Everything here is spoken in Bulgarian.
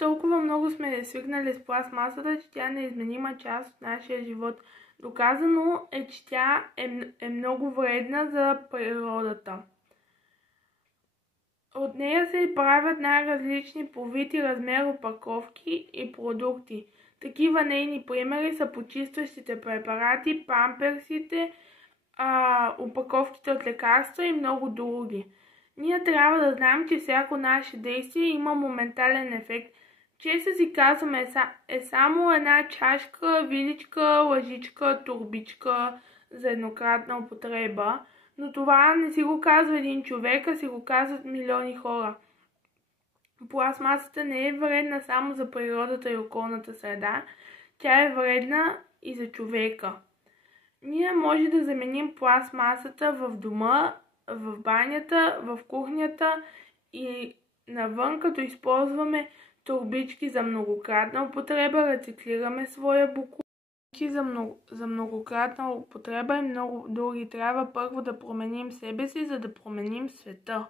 Толкова много сме свикнали с пластмасата, че тя е неизменима част от нашия живот. Доказано е, че тя е много вредна за природата. От нея се правят най-различни по вид и размер опаковки и продукти. Такива нейни примери са почистващите препарати, памперсите, опаковките от лекарства и много други. Ние трябва да знаем, че всяко наше действие има моментален ефект. Често си казваме е само една чашка, виличка, лъжичка, турбичка за еднократна употреба, но това не си го казва един човек, а си го казват милиони хора. Пластмасата не е вредна само за природата и околната среда, тя е вредна и за човека. Ние може да заменим пластмасата в дома, в банята, в кухнята и навън, като използваме торбички за многократна употреба, рециклираме своя буклук за многократна употреба и много други. Трябва първо да променим себе си, за да променим света.